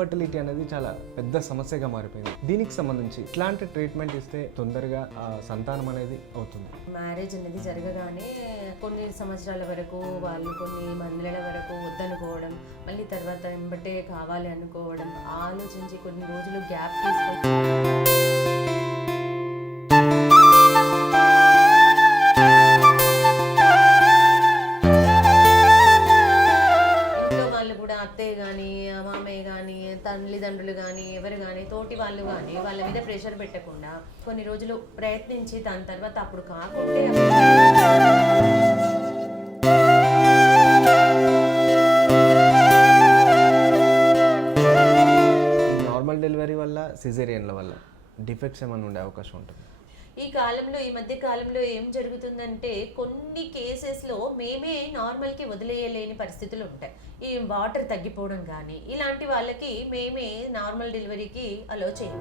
Infertility అనేది చాలా పెద్ద సమస్యగా మారిపోయింది. దీనికి సంబంధించి ఇట్లాంటి ట్రీట్మెంట్ ఇస్తే తొందరగా సంతానం అనేది అవుతుంది. మ్యారేజ్ అనేది జరగగానే కొన్ని సంవత్సరాల వరకు వాళ్ళు కొన్ని మందుల వరకు వద్దనుకోవడం, మళ్ళీ తర్వాత వెంబటే కావాలి అనుకోవడం, ఆలోచించి కొన్ని రోజులు గ్యాప్ తీసుకొని అత్తయ్య కానీ మామయ్య కానీ తల్లిదండ్రులు కానీ ఎవరు కానీ తోటి వాళ్ళు కానీ వాళ్ళ మీద ప్రెషర్ పెట్టకుండా కొన్ని రోజులు ప్రయత్నించి దాని తర్వాత అప్పుడు కాకుంటే నార్మల్ డెలివరీ వల్ల సిజేరియన్ల వల్ల డిఫెక్ట్స్ ఏమైనా ఉండే అవకాశం ఉంటుంది. ఈ మధ్య కాలంలో ఏం జరుగుతుందంటే కొన్ని కేసెస్లో మేమే నార్మల్కి వదిలేయలేని పరిస్థితులు ఉంటాయి. ఈ వాటర్ తగ్గిపోవడం కానీ ఇలాంటి వాళ్ళకి మేమే నార్మల్ డెలివరీకి అలో చేయం.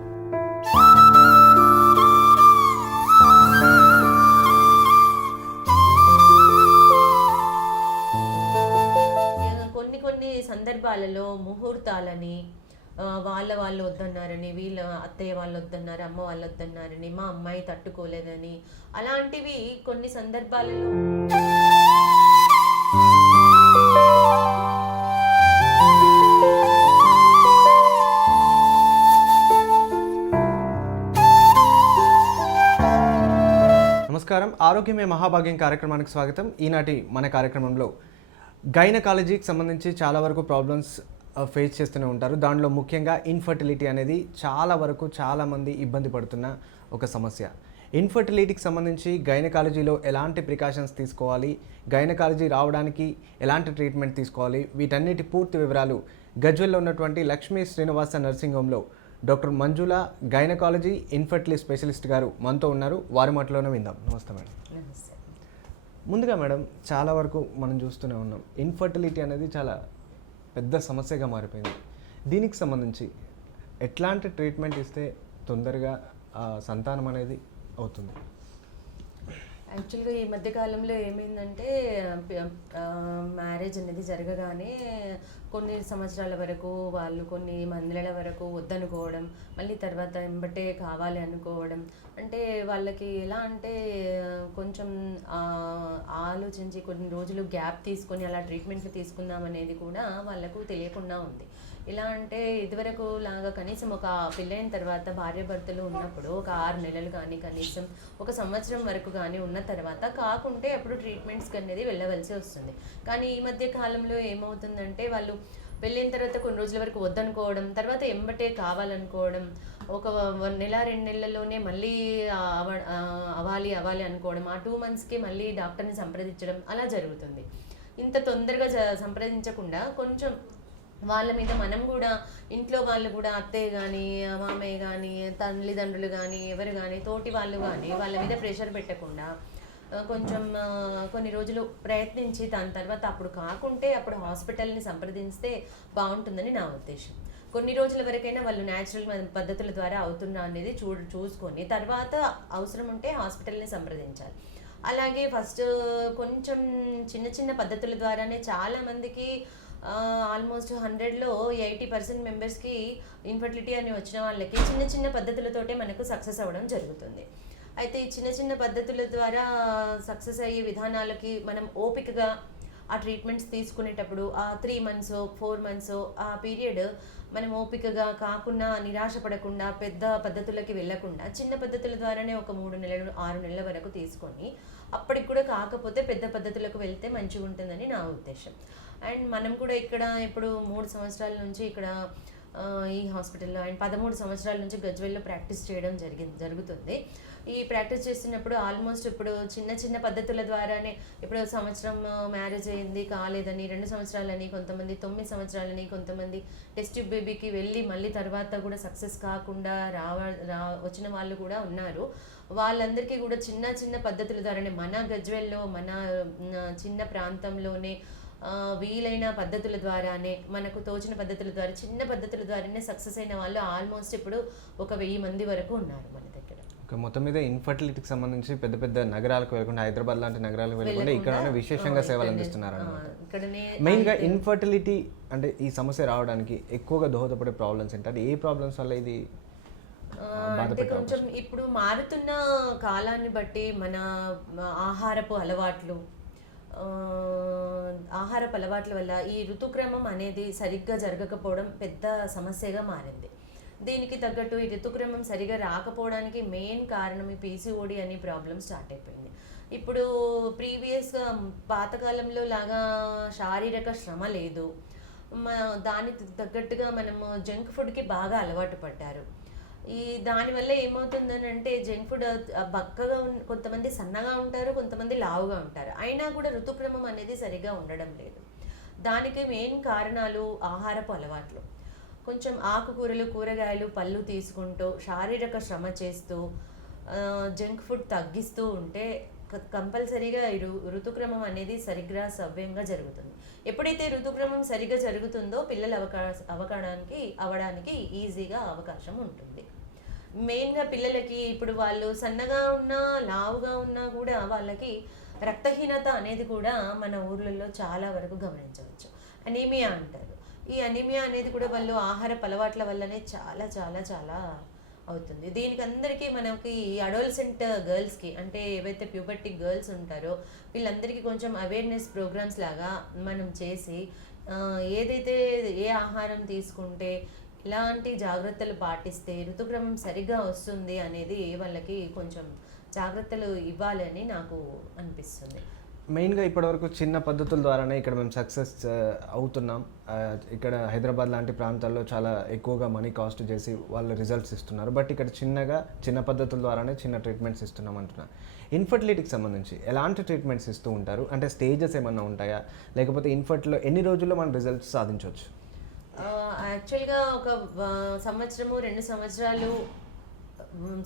కొన్ని సందర్భాలలో ముహూర్తాలని వాళ్ళు వద్దన్నారని, వీళ్ళ అత్తయ్య వాళ్ళు వద్దన్నారు, అమ్మ వాళ్ళు వద్దన్నారని, మా అమ్మాయి తట్టుకోలేదని, అలాంటివి కొన్ని సందర్భాలలో నమస్కారం, ఆరోగ్యమే మహాభాగ్యం కార్యక్రమానికి స్వాగతం. ఈనాటి మన కార్యక్రమంలో గైనకాలజీకి సంబంధించి చాలా వరకు ప్రాబ్లమ్స్ ఫేస్ చేస్తూనే ఉంటారు. దానిలో ముఖ్యంగా ఇన్ఫర్టిలిటీ అనేది చాలామంది ఇబ్బంది పడుతున్న ఒక సమస్య. ఇన్ఫర్టిలిటీకి సంబంధించి గైనకాలజీలో ఎలాంటి ప్రికాషన్స్ తీసుకోవాలి, గైనకాలజీ రావడానికి ఎలాంటి ట్రీట్మెంట్ తీసుకోవాలి, వీటన్నిటి పూర్తి వివరాలు గజ్వెల్లో ఉన్నటువంటి లక్ష్మీ శ్రీనివాస నర్సింగ్ హోమ్లో డాక్టర్ మంజుల గైనకాలజీ ఇన్ఫర్టిలిటీ స్పెషలిస్ట్ గారు మనతో ఉన్నారు. వారి మాటలోనే విందాం. నమస్తే మేడం. ముందుగా మేడం, చాలా వరకు మనం చూస్తూనే ఉన్నాం, ఇన్ఫర్టిలిటీ అనేది చాలా పెద్ద సమస్యగా మారిపోయింది. దీనికి సంబంధించి ఎట్లాంటి ట్రీట్మెంట్ ఇస్తే తొందరగా సంతానం అనేది అవుతుంది? యాక్చువల్గా ఈ మధ్యకాలంలో ఏమైందంటే మ్యారేజ్ అనేది జరగగానే కొన్ని సంవత్సరాల వరకు వాళ్ళు కొన్ని మందుల వరకు వద్దనుకోవడం, మళ్ళీ తర్వాత వెంబటే కావాలి అనుకోవడం, అంటే వాళ్ళకి ఎలా అంటే కొంచెం ఆలోచించి కొన్ని రోజులు గ్యాప్ తీసుకొని అలా ట్రీట్మెంట్లు తీసుకుందాం అనేది కూడా వాళ్ళకు తెలియకుండా ఉంది. ఎలా అంటే ఇదివరకు లాగా కనీసం ఒక పెళ్ళైన తర్వాత భార్యాభర్తలు ఉన్నప్పుడు ఒక 6 నెలలు కానీ కనీసం 1 సంవత్సరం వరకు కానీ ఉన్న తర్వాత కాకుంటే అప్పుడు ట్రీట్మెంట్స్కి అనేది వెళ్ళవలసి వస్తుంది. కానీ ఈ మధ్య కాలంలో ఏమవుతుందంటే వాళ్ళు పెళ్ళైన తర్వాత కొన్ని రోజుల వరకు వద్దనుకోవడం, తర్వాత ఎంబటే కావాలనుకోవడం, ఒక 1 నెల 2 నెలల్లోనే మళ్ళీ అవ్వాలి అనుకోవడం, ఆ 2 మంత్స్కి మళ్ళీ డాక్టర్ని సంప్రదించడం అలా జరుగుతుంది. ఇంత తొందరగా సంప్రదించకుండా కొంచెం వాళ్ళ మీద మనం కూడా, ఇంట్లో వాళ్ళు కూడా, అత్తయ్య కానీ మామయ్య కానీ తల్లిదండ్రులు కానీ ఎవరు కానీ తోటి వాళ్ళు కానీ వాళ్ళ మీద ప్రెషర్ పెట్టకుండా కొంచెం కొన్ని రోజులు ప్రయత్నించి దాని తర్వాత అప్పుడు కాకుంటే అప్పుడు హాస్పిటల్ని సంప్రదిస్తే బాగుంటుందని నా ఉద్దేశం. కొన్ని రోజుల వరకైనా వాళ్ళు న్యాచురల్ పద్ధతుల ద్వారా అవుతున్నా అనేది చూసుకొని తర్వాత అవసరం ఉంటే హాస్పిటల్ని సంప్రదించాలి. అలాగే ఫస్ట్ కొంచెం చిన్న పద్ధతుల ద్వారానే చాలామందికి ఆల్మోస్ట్ 100లో 80% మెంబర్స్కి ఇన్ఫర్టిలిటీ అని వచ్చిన వాళ్ళకి చిన్న పద్ధతులతోటే మనకు సక్సెస్ అవ్వడం జరుగుతుంది. అయితే ఈ చిన్న పద్ధతుల ద్వారా సక్సెస్ అయ్యే విధానాలకి మనం ఓపికగా ఆ ట్రీట్మెంట్స్ తీసుకునేటప్పుడు ఆ 3 months 4 months ఆ పీరియడ్ మనం ఓపికగా కాకుండా నిరాశపడకుండా పెద్ద పద్ధతులకి వెళ్ళకుండా చిన్న పద్ధతుల ద్వారానే ఒక 3 నెలలు 6 నెలల వరకు తీసుకొని అప్పటికి కూడా కాకపోతే పెద్ద పద్ధతులకు వెళ్తే మంచిగా ఉంటుందని నా ఉద్దేశం. అండ్ మనం కూడా ఇక్కడ ఇప్పుడు 3 సంవత్సరాల నుంచి ఇక్కడ ఈ హాస్పిటల్లో అండ్ 13 సంవత్సరాల నుంచి గజ్వెల్లో ప్రాక్టీస్ చేయడం జరుగుతుంది. ఈ ప్రాక్టీస్ చేస్తున్నప్పుడు ఆల్మోస్ట్ ఇప్పుడు చిన్న పద్ధతుల ద్వారానే ఇప్పుడు సంవత్సరం మ్యారేజ్ అయింది కాలేదని, 2 సంవత్సరాలని, కొంతమంది 9 సంవత్సరాలని, కొంతమంది టెస్ట్ ట్యూబ్ బేబీకి వెళ్ళి మళ్ళీ తర్వాత కూడా సక్సెస్ కాకుండా వచ్చిన వాళ్ళు కూడా ఉన్నారు. వాళ్ళందరికీ కూడా చిన్న పద్ధతుల ద్వారానే మన గజ్వెల్లో మన చిన్న ప్రాంతంలోనే వీలైన పద్ధతుల ద్వారానే మనకు తోచిన పద్ధతుల ద్వారా చిన్న పద్ధతుల ద్వారానే సక్సెస్ అయిన వాళ్ళు ఆల్మోస్ట్ ఇప్పుడు ఒక 1000 మంది వరకు ఉన్నారు మన దగ్గర. మొత్తం మీద ఇన్ఫర్టిలిటీకి సంబంధించి పెద్ద పెద్ద నగరాలకు వెళ్ళకుండా హైదరాబాద్ లాంటి నగరాలకు వెళ్ళకుండా ఇక్కడనే విశేషంగా సేవలు అందిస్తున్నారు అనమాట. ఇక్కడనే మెయిన్గా ఇన్ఫర్టిలిటీ అంటే ఈ సమస్య రావడానికి ఎక్కువగా దోహదపడే ప్రాబ్లమ్స్ ఏంటంటే ఏ ప్రాబ్లమ్స్ వల్ల ఇది అంటే కొంచెం ఇప్పుడు మారుతున్న కాలాన్ని బట్టి మన ఆహారపు అలవాట్లు ఆహారపు అలవాట్ల వల్ల ఈ ఋతుక్రమం అనేది సరిగ్గా జరగకపోవడం పెద్ద సమస్యగా మారింది. దీనికి తగ్గట్టు ఈ ఋతుక్రమం సరిగా రాకపోవడానికి మెయిన్ కారణం ఈ పీసీఓడి అనే ప్రాబ్లం స్టార్ట్ అయిపోయింది. ఇప్పుడు ప్రీవియస్గా పాతకాలంలో లాగా శారీరక శ్రమ లేదు. దానికి తగ్గట్టుగా మనము జంక్ ఫుడ్కి బాగా అలవాటు పడ్డారు. దానివల్ల ఏమవుతుందని అంటే జంక్ ఫుడ్ బక్కగా కొంతమంది సన్నగా ఉంటారు, కొంతమంది లావుగా ఉంటారు. అయినా కూడా ఋతుక్రమం అనేది సరిగా ఉండడం లేదు. దానికి మెయిన్ కారణాలు ఆహారపు అలవాట్లు. కొంచెం ఆకుకూరలు, కూరగాయలు, పళ్ళు తీసుకుంటూ శారీరక శ్రమ చేస్తూ జంక్ ఫుడ్ తగ్గిస్తూ ఉంటే కంపల్సరీగా ఋతుక్రమం అనేది సరిగ్గా సవ్యంగా జరుగుతుంది. ఎప్పుడైతే ఋతుక్రమం సరిగ్గా జరుగుతుందో పిల్లలు అవడానికి ఈజీగా అవకాశం ఉంటుంది. మెయిన్గా పిల్లలకి ఇప్పుడు వాళ్ళు సన్నగా ఉన్నా లావుగా ఉన్నా కూడా వాళ్ళకి రక్తహీనత అనేది కూడా మన ఊర్లలో చాలా వరకు గమనించవచ్చు. అనీమియా అంటారు. ఈ అనీమియా అనేది కూడా వాళ్ళు ఆహారపు అలవాట్ల వల్లనే చాలా చాలా చాలా అవుతుంది. దీనికి అందరికీ మనకి అడోలసెంట్ గర్ల్స్కి అంటే ఏవైతే ప్యూబర్టీ గర్ల్స్ ఉంటారో వీళ్ళందరికీ కొంచెం అవేర్నెస్ ప్రోగ్రామ్స్ లాగా మనం చేసి ఏదైతే ఏ ఆహారం తీసుకుంటే ఇలాంటి జాగ్రత్తలు పాటిస్తే ఋతుక్రమం సరిగ్గా వస్తుంది అనేది వాళ్ళకి కొంచెం జాగ్రత్తలు ఇవ్వాలని నాకు అనిపిస్తుంది. మెయిన్గా ఇప్పటివరకు చిన్న పద్ధతుల ద్వారానే ఇక్కడ మేము సక్సెస్ అవుతున్నాం. ఇక్కడ హైదరాబాద్ లాంటి ప్రాంతాల్లో చాలా ఎక్కువగా మనీ కాస్ట్ చేసి వాళ్ళు రిజల్ట్స్ ఇస్తున్నారు. బట్ ఇక్కడ చిన్న పద్ధతుల ద్వారానే చిన్న ట్రీట్మెంట్స్ ఇస్తున్నాం అంటున్నారు. ఇన్ఫర్టిలిటీకి సంబంధించి ఎలాంటి ట్రీట్మెంట్స్ ఇస్తూ ఉంటారు? అంటే స్టేజెస్ ఏమన్నా ఉంటాయా, లేకపోతే ఇన్ఫర్టిలో ఎన్ని రోజుల్లో మనం రిజల్ట్స్ సాధించవచ్చు? యాక్చువల్గా ఒక సంవత్సరము 2 సంవత్సరాలు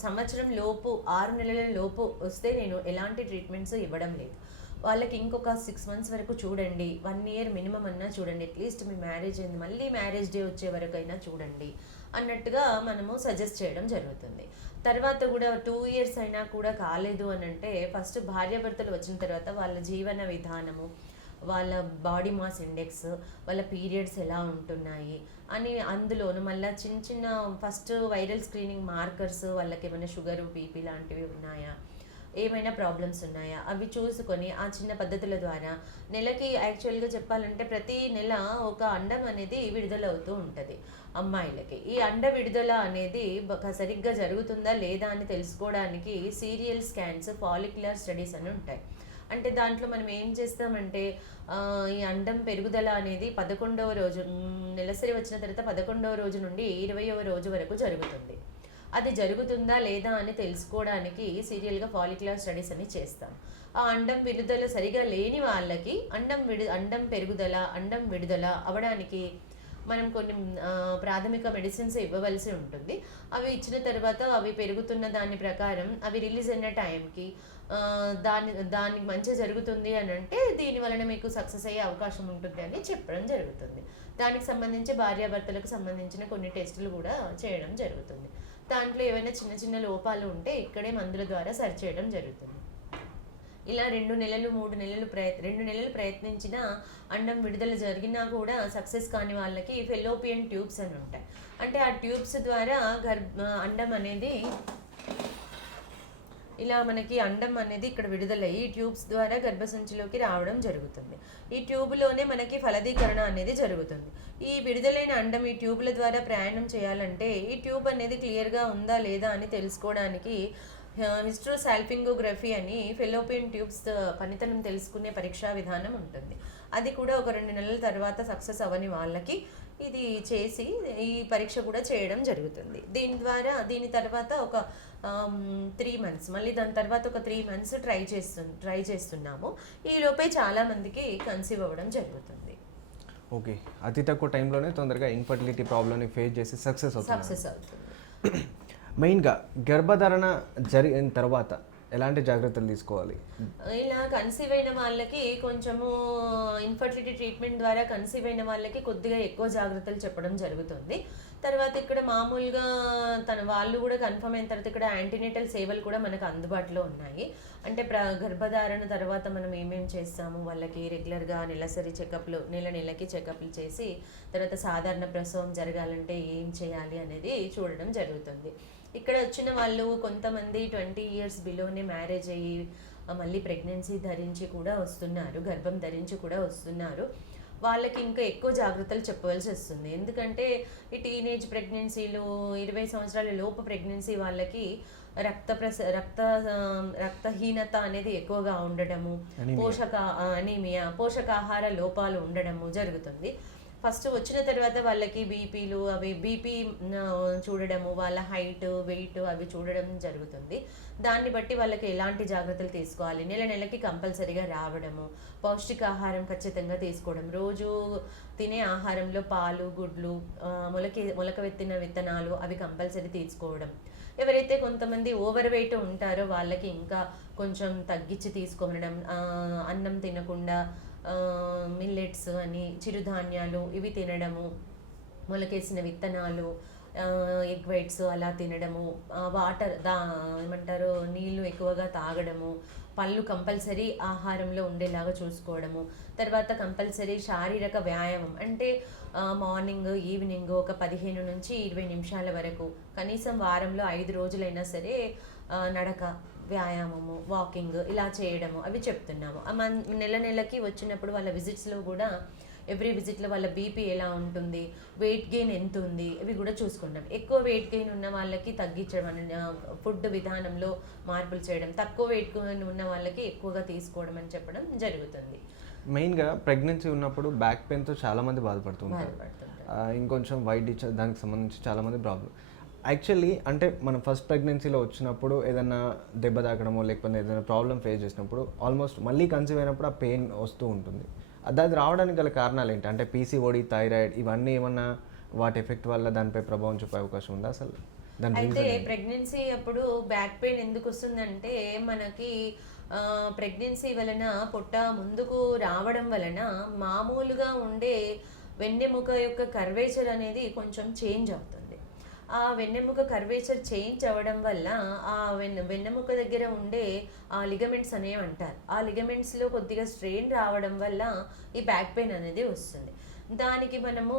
సంవత్సరం లోపు 6 నెలల లోపు వస్తే నేను ఎలాంటి ట్రీట్మెంట్స్ ఇవ్వడం లేదు. వాళ్ళకి ఇంకొక 6 months వరకు చూడండి, 1 year మినిమం అన్నా చూడండి, అట్లీస్ట్ మీ మ్యారేజ్ అయింది మళ్ళీ మ్యారేజ్ డే వచ్చే వరకు అయినా చూడండి అన్నట్టుగా మనము సజెస్ట్ చేయడం జరుగుతుంది. తర్వాత కూడా 2 years అయినా కూడా కాలేదు అని అంటే ఫస్ట్ భార్యాభర్తలు వచ్చిన తర్వాత వాళ్ళ జీవన విధానము, వాళ్ళ బాడీ మాస్ ఇండెక్స్, వాళ్ళ పీరియడ్స్ ఎలా ఉంటున్నాయి అని అందులోను మళ్ళీ చిన్న ఫస్ట్ వైరల్ స్క్రీనింగ్ మార్కర్స్, వాళ్ళకి ఏమైనా షుగరు, బీపీ లాంటివి ఉన్నాయా, ఏమైనా ప్రాబ్లమ్స్ ఉన్నాయా అవి చూసుకొని ఆ చిన్న పద్ధతుల ద్వారా నెలకి యాక్చువల్గా చెప్పాలంటే ప్రతి నెల ఒక అండం అనేది విడుదలవుతూ ఉంటుంది అమ్మాయిలకి. ఈ అండ విడుదల అనేది సరిగ్గా జరుగుతుందా లేదా అని తెలుసుకోవడానికి సీరియల్ స్కాన్స్, ఫాలిక్యులర్ స్టడీస్ అని ఉంటాయి. అంటే దాంట్లో మనం ఏం చేస్తామంటే ఈ అండం పెరుగుదల అనేది 11వ రోజు, నెలసరి వచ్చిన తర్వాత 11వ రోజు నుండి 20వ రోజు వరకు జరుగుతుంది. అది జరుగుతుందా లేదా అని తెలుసుకోవడానికి సీరియల్గా ఫాలిక్యులర్ స్టడీస్ అని చేస్తాం. ఆ అండం విడుదల సరిగా లేని వాళ్ళకి అండం పెరుగుదల, అండం విడుదల అవడానికి మనం కొన్ని ప్రాథమిక మెడిసిన్స్ ఇవ్వవలసి ఉంటుంది. అవి ఇచ్చిన తర్వాత అవి పెరుగుతున్న దాని ప్రకారం అవి రిలీజ్ అయిన టైంకి దానికి మంచి జరుగుతుంది అని అంటే దీని వలన మీకు సక్సెస్ అయ్యే అవకాశం ఉంటుంది అని చెప్పడం జరుగుతుంది. దానికి సంబంధించి భార్యాభర్తలకు సంబంధించిన కొన్ని టెస్టులు కూడా చేయడం జరుగుతుంది. దాంట్లో ఏమైనా చిన్న లోపాలు ఉంటే ఇక్కడే మందుల ద్వారా సరి చేయడం జరుగుతుంది. ఇలా 2 నెలలు 3 నెలలు 2 నెలలు ప్రయత్నించిన అండం విడుదల జరిగినా కూడా సక్సెస్ కాని వాళ్ళకి ఫెలోపియన్ ట్యూబ్స్ అని ఉంటాయి. అంటే ఆ ట్యూబ్స్ ద్వారా అండం అనేది ఇలా మనకి అండం అనేది ఇక్కడ విడుదలయ్యి ఈ ట్యూబ్స్ ద్వారా గర్భసంచిలోకి రావడం జరుగుతుంది. ఈ ట్యూబ్లోనే మనకి ఫలదీకరణ అనేది జరుగుతుంది. ఈ విడుదలైన అండం ఈ ట్యూబ్ల ద్వారా ప్రయాణం చేయాలంటే ఈ ట్యూబ్ అనేది క్లియర్గా ఉందా లేదా అని తెలుసుకోవడానికి హిస్ట్రోసాల్పింగోగ్రఫీ అని ఫెలోపియన్ ట్యూబ్స్ పనితనం తెలుసుకునే పరీక్షా విధానం ఉంటుంది. అది కూడా ఒక 2 నెలల తర్వాత సక్సెస్ అవ్వని వాళ్ళకి ఇది చేసి ఈ పరీక్ష కూడా చేయడం జరుగుతుంది. దీని తర్వాత ఒక 3 months, మళ్ళీ దాని తర్వాత ఒక 3 months ట్రై చేస్తున్నాము. ఈ లోపే చాలా మందికి కన్సీవ్ అవ్వడం జరుగుతుంది. ఓకే, అతి తక్కువ టైంలోనే తొందరగా ఇన్ఫర్టిలిటీ ప్రాబ్లమ్ని ఫేస్ చేసి సక్సెస్ అవుతుంది. అవుతుంది. మెయిన్గా గర్భధారణ జరిగిన తర్వాత ఎలాంటి జాగ్రత్తలు తీసుకోవాలి? ఇలా కన్సీవ్ అయిన వాళ్ళకి కొంచెము ఇన్ఫర్టిలిటీ ట్రీట్మెంట్ ద్వారా కన్సీవ్ అయిన వాళ్ళకి కొద్దిగా ఎక్కువ జాగ్రత్తలు చెప్పడం జరుగుతుంది. తర్వాత ఇక్కడ మామూలుగా వాళ్ళు కూడా కన్ఫర్మ్ అయిన తర్వాత ఇక్కడ యాంటీనేటల్ సేవలు కూడా మనకు అందుబాటులో ఉన్నాయి. అంటే గర్భధారణ తర్వాత మనం ఏమేమి చేస్తాము, వాళ్ళకి రెగ్యులర్గా నెలసరి చెకప్లు నెలకి చెకప్లు చేసి తర్వాత సాధారణ ప్రసవం జరగాలంటే ఏం చేయాలి అనేది చూడడం జరుగుతుంది. ఇక్కడ వచ్చిన వాళ్ళు కొంతమంది 20 years బిలోనే మ్యారేజ్ అయ్యి మళ్ళీ ప్రెగ్నెన్సీ ధరించి కూడా వస్తున్నారు, గర్భం ధరించి కూడా వస్తున్నారు. వాళ్ళకి ఇంకా ఎక్కువ జాగ్రత్తలు చెప్పవలసి వస్తుంది. ఎందుకంటే ఈ టీనేజ్ ప్రెగ్నెన్సీలు 20 సంవత్సరాల లోపు ప్రెగ్నెన్సీ వాళ్ళకి రక్తహీనత అనేది ఎక్కువగా ఉండడము, అనీమియా, పోషకాహార లోపాలు ఉండడము జరుగుతుంది. ఫస్ట్ వచ్చిన తర్వాత వాళ్ళకి బీపీలు బీపీ చూడడము, వాళ్ళ హైట్ వెయిట్ అవి చూడడం జరుగుతుంది. దాన్ని బట్టి వాళ్ళకి ఎలాంటి జాగ్రత్తలు తీసుకోవాలి, నెలకి కంపల్సరీగా రావడము, పౌష్టికాహారం ఖచ్చితంగా తీసుకోవడం, రోజు తినే ఆహారంలో పాలు, గుడ్లు, మొలకెత్తిన విత్తనాలు అవి కంపల్సరీ తీసుకోవడం. ఎవరైతే కొంతమంది ఓవర్ వెయిట్ ఉంటారో వాళ్ళకి ఇంకా కొంచెం తగ్గించి తీసుకోవడం, అన్నం తినకుండా మిల్లెట్స్ అని చిరుధాన్యాలు ఇవి తినడము, మొలకేసిన విత్తనాలు, ఎగ్ వైట్స్ అలా తినడము, వాటర్ ఏమంటారు నీళ్ళు ఎక్కువగా తాగడము, పళ్ళు కంపల్సరీ ఆహారంలో ఉండేలాగా చూసుకోవడము. తర్వాత కంపల్సరీ శారీరక వ్యాయామం అంటే మార్నింగ్ ఈవినింగ్ ఒక 15 నుంచి 20 నిమిషాల వరకు కనీసం వారంలో 5 రోజులైనా సరే నడక, వ్యాయామము, వాకింగ్ ఇలా చేయడము అవి చెప్తున్నాము. నెలకి వచ్చినప్పుడు వాళ్ళ విజిట్స్లో కూడా ఎవ్రీ విజిట్లో వాళ్ళ బీపీ ఎలా ఉంటుంది, వెయిట్ గెయిన్ ఎంత ఉంది ఇవి కూడా చూసుకుంటాం. ఎక్కువ వెయిట్ గెయిన్ ఉన్న వాళ్ళకి తగ్గించడం, ఫుడ్ విధానంలో మార్పులు చేయడం, తక్కువ వెయిట్ గెయిన్ ఉన్న వాళ్ళకి ఎక్కువగా తీసుకోవడం అని చెప్పడం జరుగుతుంది. మెయిన్గా ప్రెగ్నెన్సీ ఉన్నప్పుడు బ్యాక్ పెయిన్తో చాలామంది బాధపడుతుంటారు. ఇంకొంచెం వైట్ డిచ్ దానికి సంబంధించి చాలామంది ప్రాబ్లం. యాక్చువల్లీ అంటే మనం ఫస్ట్ ప్రెగ్నెన్సీలో వచ్చినప్పుడు ఏదైనా దెబ్బ తాకడమో లేకపోతే ఏదైనా ప్రాబ్లం ఫేస్ చేసినప్పుడు ఆల్మోస్ట్ మళ్ళీ కన్సీవ్ అయినప్పుడు ఆ పెయిన్ వస్తూ ఉంటుంది. అది రావడానికి గల కారణాలు ఏంటి? అంటే పీసీఓడి, థైరాయిడ్ ఇవన్నీ ఏమన్నా వాటి ఎఫెక్ట్ వల్ల దానిపై ప్రభావం చూపే అవకాశం ఉందా అసలు? అయితే ప్రెగ్నెన్సీ అప్పుడు బ్యాక్ పెయిన్ ఎందుకు వస్తుందంటే మనకి ప్రెగ్నెన్సీ వలన పొట్ట ముందుకు రావడం వలన మామూలుగా ఉండే వెన్నెముక యొక్క కర్వేచర్ అనేది కొంచెం చేంజ్ అవుతుంది. ఆ వెన్నెముక కర్వేచర్ చేంజ్ అవ్వడం వల్ల ఆ వెన్నెముక దగ్గర ఉండే ఆ లిగమెంట్స్ అనేవి అంటారు. ఆ లిగమెంట్స్లో కొద్దిగా స్ట్రెయిన్ రావడం వల్ల ఈ బ్యాక్ పెయిన్ అనేది వస్తుంది. దానికి మనము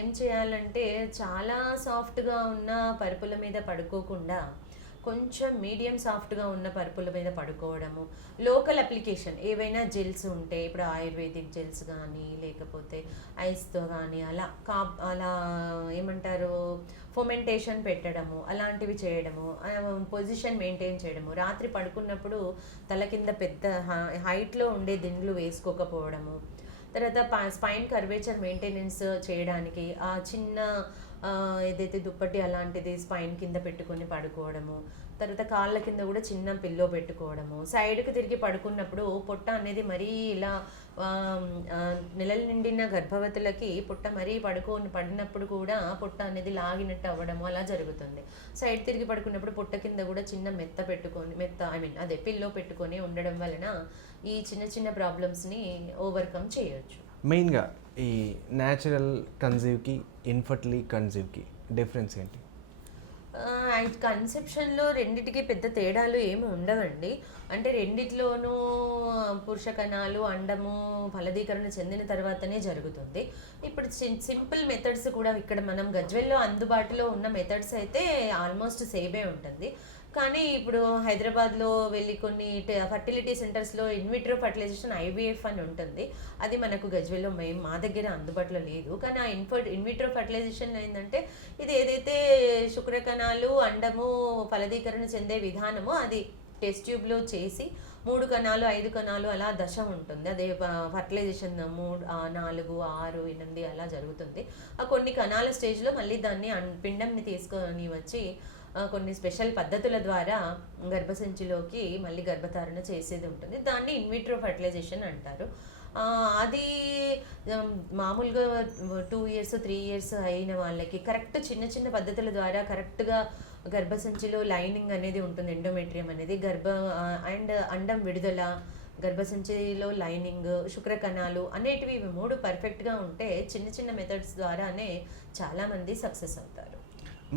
ఏం చేయాలంటే చాలా సాఫ్ట్గా ఉన్న పరుపుల మీద పడుకోకుండా కొంచెం మీడియం సాఫ్ట్గా ఉన్న పరుపుల మీద పడుకోవడము, లోకల్ అప్లికేషన్ ఏవైనా జెల్స్ ఉంటే ఇప్పుడు ఆయుర్వేదిక్ జెల్స్ కానీ లేకపోతే ఐస్తో కానీ అలా ఏమంటారు ఫొమెంటేషన్ పెట్టడము అలాంటివి చేయడము, పొజిషన్ మెయింటైన్ చేయడము, రాత్రి పడుకున్నప్పుడు తల కింద పెద్ద హైట్లో ఉండే దిండ్లు వేసుకోకపోవడము, తర్వాత స్పైన్ కర్వేచర్ మెయింటెనెన్స్ చేయడానికి ఆ చిన్న ఏదైతే దుప్పటి అలాంటిది స్పైన్ కింద పెట్టుకొని పడుకోవడము, తర్వాత కాళ్ళ కింద కూడా చిన్న పిల్లో పెట్టుకోవడము, సైడ్కి తిరిగి పడుకున్నప్పుడు పొట్ట అనేది మరీ ఇలా నెలలు నిండిన గర్భవతులకి పొట్ట మరీ పడినప్పుడు కూడా పొట్ట అనేది లాగినట్టు అవ్వడము అలా జరుగుతుంది. సైడ్ తిరిగి పడుకున్నప్పుడు పొట్ట కింద కూడా చిన్న అదే పిల్లో పెట్టుకొని ఉండడం వలన ఈ చిన్న చిన్న ప్రాబ్లమ్స్ని ఓవర్కమ్ చేయొచ్చు. మెయిన్గా ఈ న్యాచురల్ కన్సీవ్కి ఇన్ఫర్టిలీ కన్సీవ్కి డిఫరెన్స్ ఏంటి? కన్సెప్షన్లో రెండిటికి పెద్ద తేడాలు ఏమి ఉండవండి. అంటే రెండిట్లోనూ పురుష కణాలు అండము ఫలదీకరణ చెందిన తర్వాతనే జరుగుతుంది. ఇప్పుడు సింపుల్ మెథడ్స్ కూడా ఇక్కడ మనం గజ్వెల్లో అందుబాటులో ఉన్న మెథడ్స్ అయితే ఆల్మోస్ట్ సేమే ఉంటుంది. కానీ ఇప్పుడు హైదరాబాద్లో వెళ్ళి కొన్ని ఫర్టిలిటీ సెంటర్స్లో ఇన్విట్రో ఫర్టిలైజేషన్ IVF అని ఉంటుంది. అది మనకు గజ్వెల్లో మా దగ్గర అందుబాటులో లేదు. కానీ ఆ ఇన్విట్రో ఫర్టిలైజేషన్ ఏంటంటే ఇది ఏదైతే శుక్రకణాలు అండము ఫలదీకరణ చెందే విధానమో అది టెస్ట్ ట్యూబ్లో చేసి 3 కణాలు 5 కణాలు అలా దశ ఉంటుంది. అదే ఫర్టిలైజేషన్ 3, 4, 6, 8 అలా జరుగుతుంది. ఆ కొన్ని కణాల స్టేజ్లో మళ్ళీ దాన్ని పిండంని తీసుకొని వచ్చి కొన్ని స్పెషల్ పద్ధతుల ద్వారా గర్భసంచిలోకి మళ్ళీ గర్భధారణ చేసేది ఉంటుంది. దాన్ని ఇన్విట్రో ఫర్టిలైజేషన్ అంటారు. అది మామూలుగా 2 years 3 years అయిన వాళ్ళకి కరెక్ట్ చిన్న చిన్న పద్ధతుల ద్వారా కరెక్ట్గా గర్భసంచిలో లైనింగ్ అనేది ఉంటుంది, ఎండోమెట్రియం అనేది, అండ్ అండం విడుదల, గర్భసంచిలో లైనింగ్, శుక్రకణాలు అనేటివి ఇవి 3 పర్ఫెక్ట్గా ఉంటే చిన్న చిన్న మెథడ్స్ ద్వారానే చాలామంది సక్సెస్ అవుతారు.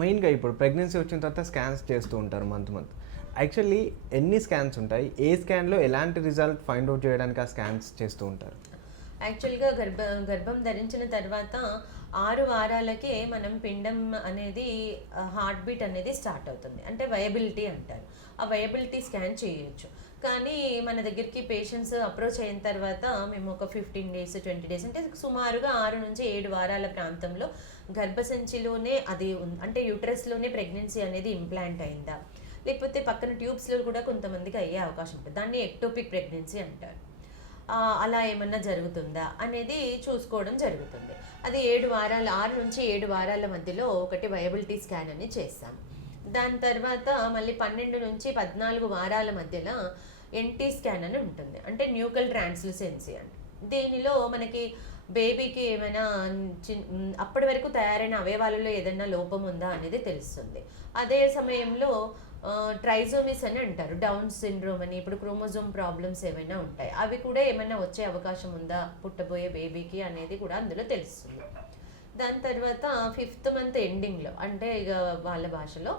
మెయిన్గా ఇప్పుడు ప్రెగ్నెన్సీ వచ్చిన తర్వాత స్కాన్స్ చేస్తూ ఉంటారు మంత్. యాక్చువల్లీ ఎన్ని స్కాన్స్ ఉంటాయి, ఏ స్కాన్లో ఎలాంటి రిజల్ట్ ఫైండ్ అవుట్ చేయడానికి ఆ స్కాన్స్ చేస్తూ ఉంటారు? యాక్చువల్గా గర్భం ధరించిన తర్వాత 6 వారాలకే మనం పిండం అనేది హార్ట్ బీట్ అనేది స్టార్ట్ అవుతుంది, అంటే వయబిలిటీ అంటారు. ఆ వయబిలిటీ స్కాన్ చేయొచ్చు. కానీ మన దగ్గరికి పేషెంట్స్ అప్రోచ్ అయిన తర్వాత మేము ఒక 15 డేస్ 20 డేస్ అంటే సుమారుగా 6 నుంచి 7 వారాల ప్రాంతంలో గర్భసంచిలోనే అది అంటే యూట్రస్లోనే ప్రెగ్నెన్సీ అనేది ఇంప్లాంట్ అయిందా, లేకపోతే పక్కన ట్యూబ్స్లో కూడా కొంతమందికి అయ్యే అవకాశం ఉంటుంది. దాన్ని ఎక్టోపిక్ ప్రెగ్నెన్సీ అంటారు. అలా ఏమన్నా జరుగుతుందా అనేది చూసుకోవడం జరుగుతుంది. అది 6 నుంచి 7 వారాల మధ్యలో ఒకటి వయబిలిటీ స్కాన్ అని చేస్తాం. దాని తర్వాత మళ్ళీ 12 నుంచి 14 వారాల మధ్యలో ఎన్టీ స్కాన్ అని ఉంటుంది, అంటే న్యూకల్ ట్రాన్స్లూసెన్సీ అంట. దీనిలో మనకి బేబీకి ఏమైనా అప్పటి వరకు తయారైన అవయవాలలో ఏదైనా లోపం ఉందా అనేది తెలుస్తుంది. అదే సమయంలో ట్రైజోమిస్ అని అంటారు, డౌన్ సిండ్రోమ్ అని, ఇప్పుడు క్రోమోజోమ్ ప్రాబ్లమ్స్ ఏమైనా ఉంటాయి, అవి కూడా ఏమైనా వచ్చే అవకాశం ఉందా పుట్టబోయే బేబీకి అనేది కూడా అందులో తెలుస్తుంది. దాని తర్వాత 5th మంత్ ఎండింగ్లో, అంటే ఇక వాళ్ళ భాషలో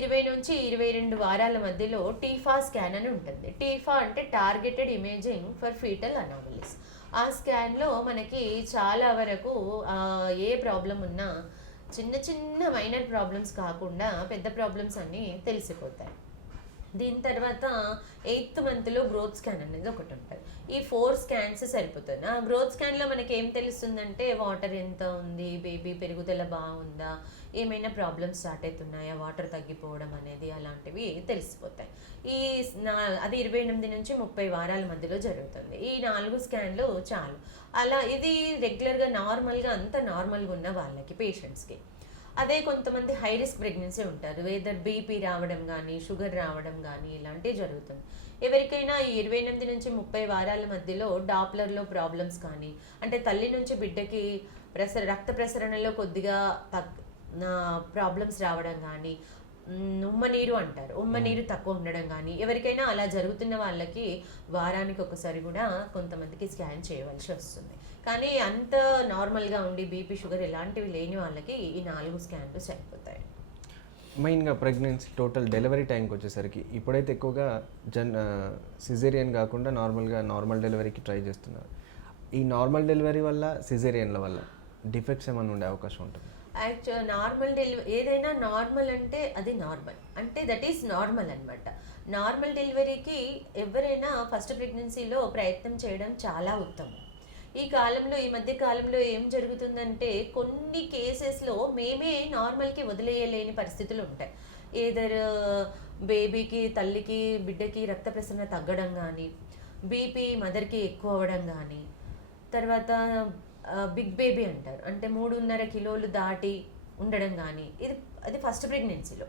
20 నుంచి 22 వారాల మధ్యలో టీఫా స్కాన్ అని ఉంటుంది. టీఫా అంటే targeted imaging for fetal anomalies. ఆ స్కాన్లో మనకి చాలా వరకు ఏ ప్రాబ్లం ఉన్నా చిన్న చిన్న మైనర్ ప్రాబ్లమ్స్ కాకుండా పెద్ద ప్రాబ్లమ్స్ అన్నీ తెలిసిపోతాయి. దీని తర్వాత 8th మంత్లో గ్రోత్ స్కాన్ అనేది ఒకటి ఉంటుంది. ఈ 4 స్కాన్స్ సరిపోతుంది. ఆ గ్రోత్ స్కాన్లో మనకి ఏం తెలుస్తుందంటే వాటర్ ఎంత ఉంది, బేబీ పెరుగుదల బాగుందా, ఏమైనా ప్రాబ్లమ్స్ స్టార్ట్ అవుతున్నాయా, వాటర్ తగ్గిపోవడం అనేది, అలాంటివి తెలిసిపోతాయి. అది 28 నుంచి 30 వారాల మధ్యలో జరుగుతుంది. ఈ 4 స్కాన్లు చాలు. అలా ఇది రెగ్యులర్గా నార్మల్గా అంత నార్మల్గా ఉన్న వాళ్ళకి పేషెంట్స్కి. అదే కొంతమంది హై రిస్క్ ప్రెగ్నెన్సీ ఉంటారు, వేదర్ బీపీ రావడం కానీ షుగర్ రావడం కానీ ఇలాంటివి జరుగుతుంది. ఎవరికైనా ఈ 28 నుంచి 30 వారాల మధ్యలో డాప్లర్లో ప్రాబ్లమ్స్ కానీ, అంటే తల్లి నుంచి బిడ్డకి రక్త ప్రసరణలో కొద్దిగా ప్రాబ్లమ్స్ రావడం కానీ, ఉమ్మనీరు అంటారు, ఉమ్మనీరు తక్కువ ఉండడం కానీ, ఎవరికైనా అలా జరుగుతున్న వాళ్ళకి వారానికి ఒకసారి కూడా కొంతమందికి స్కాన్ చేయవలసి వస్తుంది. కానీ అంత నార్మల్గా ఉండి బీపీ షుగర్ ఇలాంటివి లేని వాళ్ళకి ఈ 4 స్కాన్లు సరిపోతాయి. మెయిన్గా ప్రెగ్నెన్సీ టోటల్ డెలివరీ టైంకి వచ్చేసరికి ఇప్పుడైతే ఎక్కువగా సిజేరియన్ కాకుండా నార్మల్ డెలివరీకి ట్రై చేస్తున్నారు. ఈ నార్మల్ డెలివరీ వల్ల సిజేరియన్ల వల్ల డిఫెక్ట్స్ ఏమైనా ఉండే అవకాశం ఉంటుంది? యాక్చువల్ నార్మల్ డెలివరీ ఏదైనా నార్మల్ అంటే అది నార్మల్ అంటే దట్ ఈస్ నార్మల్ అనమాట. నార్మల్ డెలివరీకి ఎవరైనా ఫస్ట్ ప్రెగ్నెన్సీలో ప్రయత్నం చేయడం చాలా ఉత్తమం. ఈ మధ్య కాలంలో ఏం జరుగుతుందంటే కొన్ని కేసెస్లో మేమే నార్మల్కి వదిలేయలేని పరిస్థితులు ఉంటాయి. ఏదర్ బేబీకి తల్లికి బిడ్డకి రక్త ప్రసరణ తగ్గడం కానీ, బీపీ మదర్కి ఎక్కువ అవ్వడం కానీ, తర్వాత బిగ్ బేబీ అంటారు, అంటే 3.5 కిలోలు దాటి ఉండడం కానీ, అది ఫస్ట్ ప్రెగ్నెన్సీలో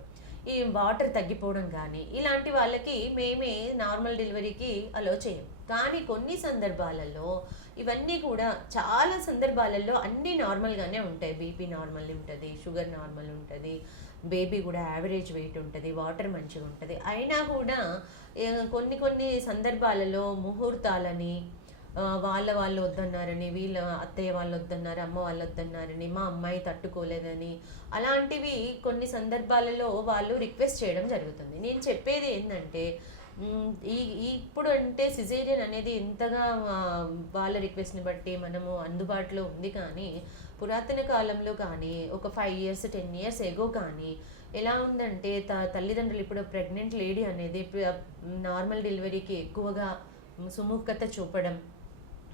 ఈ వాటర్ తగ్గిపోవడం కానీ, ఇలాంటి వాళ్ళకి మేమే నార్మల్ డెలివరీకి అలో చేయం. కానీ కొన్ని సందర్భాలలో ఇవన్నీ కూడా చాలా సందర్భాలలో అన్నీ నార్మల్గానే ఉంటాయి. బీపీ నార్మల్ ఉంటుంది, షుగర్ నార్మల్ ఉంటుంది, బేబీ కూడా యావరేజ్ వెయిట్ ఉంటుంది, వాటర్ మంచిగా ఉంటుంది. అయినా కూడా కొన్ని సందర్భాలలో ముహూర్తాలని వాళ్ళు వద్దన్నారని, వీళ్ళ అత్తయ్య వాళ్ళు వద్దన్నారు, అమ్మ వాళ్ళు వద్దన్నారని, మా అమ్మాయి తట్టుకోలేదని, అలాంటివి కొన్ని సందర్భాలలో వాళ్ళు రిక్వెస్ట్ చేయడం జరుగుతుంది. నేను చెప్పేది ఏంటంటే ఇప్పుడు అంటే సిజేరియన్ అనేది ఎంతగా వాళ్ళ రిక్వెస్ట్ని బట్టి మనము అందుబాటులో ఉంది. కానీ పురాతన కాలంలో కానీ ఒక 5 years 10 years ఎగో కానీ ఎలా ఉందంటే తల్లిదండ్రులు ఇప్పుడు ప్రెగ్నెంట్ లేడీ అనేది నార్మల్ డెలివరీకి ఎక్కువగా సుముఖత చూపడం,